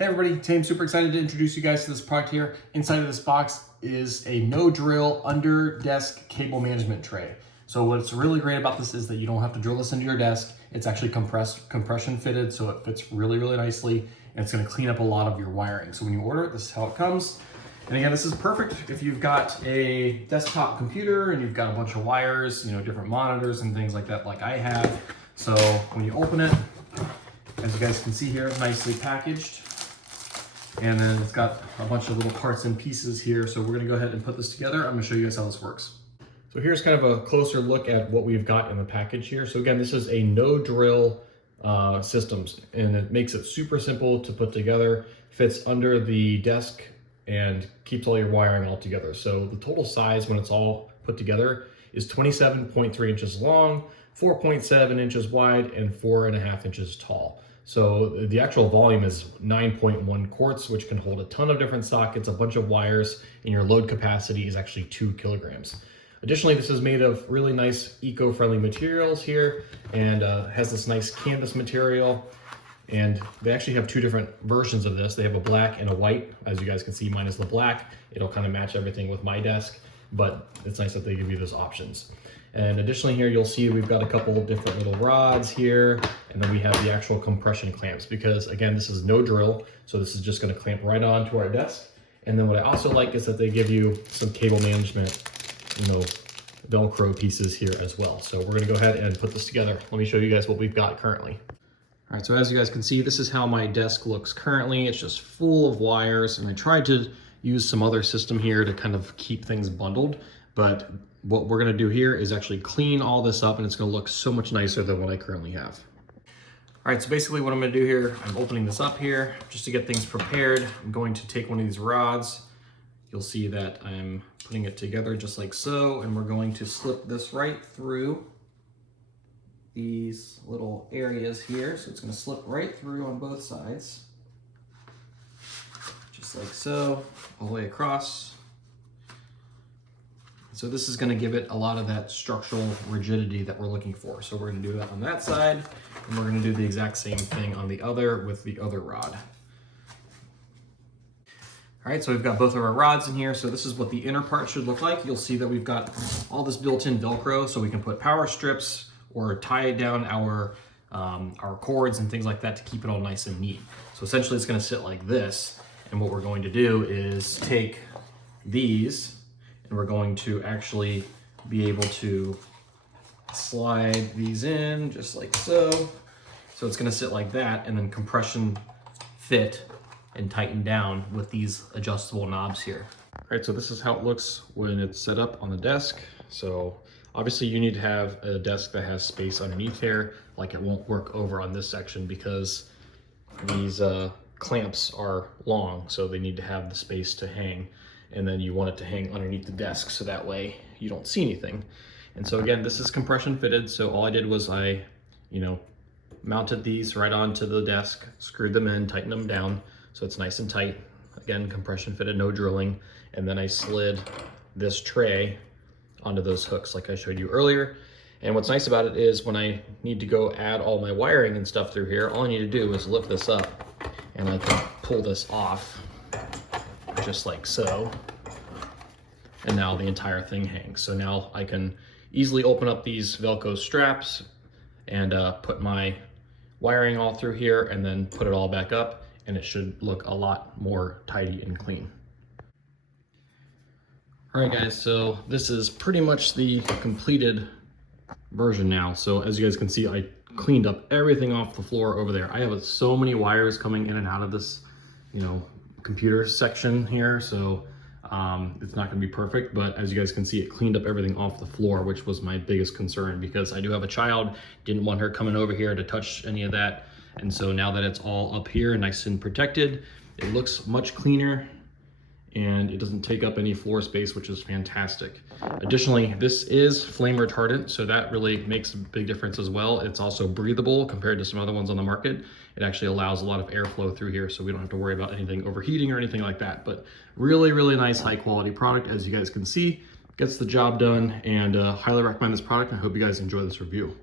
Hey everybody, today I'm super excited to introduce you guys to this product here. Inside of this box is a no drill under desk cable management tray. So what's really great about this is that you don't have to drill this into your desk. It's actually compression fitted, so it fits really, really nicely, and it's gonna clean up a lot of your wiring. So when you order it, this is how it comes. And again, this is perfect if you've got a desktop computer and you've got a bunch of wires, different monitors and things like that, like I have. So when you open it, as you guys can see here, nicely packaged. And then it's got a bunch of little parts and pieces here. So we're gonna go ahead and put this together. I'm gonna show you guys how this works. So here's kind of a closer look at what we've got in the package here. So again, this is a no drill systems, and it makes it super simple to put together, fits under the desk and keeps all your wiring all together. So the total size when it's all put together is 27.3 inches long, 4.7 inches wide, and 4.5 inches tall. So the actual volume is 9.1 quarts, which can hold a ton of different sockets, a bunch of wires, and your load capacity is actually 2 kilograms. Additionally, this is made of really nice eco-friendly materials here, and has this nice canvas material. And they actually have 2 different versions of this. They have a black and a white. As you guys can see, mine is the black. It'll kind of match everything with my desk, but it's nice that they give you those options. And additionally here, you'll see we've got a couple different little rods here, and then we have the actual compression clamps, because again, this is no drill. So this is just gonna clamp right onto our desk. And then what I also like is that they give you some cable management, Velcro pieces here as well. So we're gonna go ahead and put this together. Let me show you guys what we've got currently. All right, so as you guys can see, this is how my desk looks currently. It's just full of wires, and I tried to use some other system here to kind of keep things bundled, but what we're gonna do here is actually clean all this up, and it's gonna look so much nicer than what I currently have. All right, so basically what I'm gonna do here, I'm opening this up here just to get things prepared. I'm going to take one of these rods. You'll see that I'm putting it together just like so, and we're going to slip this right through these little areas here. So it's gonna slip right through on both sides, just like so, all the way across. So this is gonna give it a lot of that structural rigidity that we're looking for. So we're gonna do that on that side, and we're gonna do the exact same thing on the other with the other rod. All right, so we've got both of our rods in here. So this is what the inner part should look like. You'll see that we've got all this built-in Velcro, so we can put power strips or tie down our cords and things like that to keep it all nice and neat. So essentially it's gonna sit like this. And what we're going to do is take these, and we're going to actually be able to slide these in just like so. So it's gonna sit like that, and then compression fit and tighten down with these adjustable knobs here. All right, so this is how it looks when it's set up on the desk. So obviously you need to have a desk that has space underneath here, like it won't work over on this section because these clamps are long, so they need to have the space to hang, and then you want it to hang underneath the desk so that way you don't see anything. And so again, this is compression fitted, so all I did was I mounted these right onto the desk, screwed them in, tightened them down so it's nice and tight. Again, compression fitted, no drilling. And then I slid this tray onto those hooks like I showed you earlier. And what's nice about it is when I need to go add all my wiring and stuff through here, all I need to do is lift this up, and I can pull this off just like so. And now the entire thing hangs. So now I can easily open up these Velcro straps and put my wiring all through here, and then put it all back up, and it should look a lot more tidy and clean. All right guys, so this is pretty much the completed version now. So as you guys can see, I cleaned up everything off the floor over there. I have so many wires coming in and out of this, computer section here. So it's not gonna be perfect, but as you guys can see, it cleaned up everything off the floor, which was my biggest concern because I do have a child, didn't want her coming over here to touch any of that. And so now that it's all up here nice and protected, it looks much cleaner, and it doesn't take up any floor space, which is fantastic. Additionally, this is flame retardant, so that really makes a big difference as well. It's also breathable compared to some other ones on the market. It actually allows a lot of airflow through here, so we don't have to worry about anything overheating or anything like that. But really, really nice high quality product, as you guys can see. Gets the job done, and highly recommend this product. I hope you guys enjoy this review.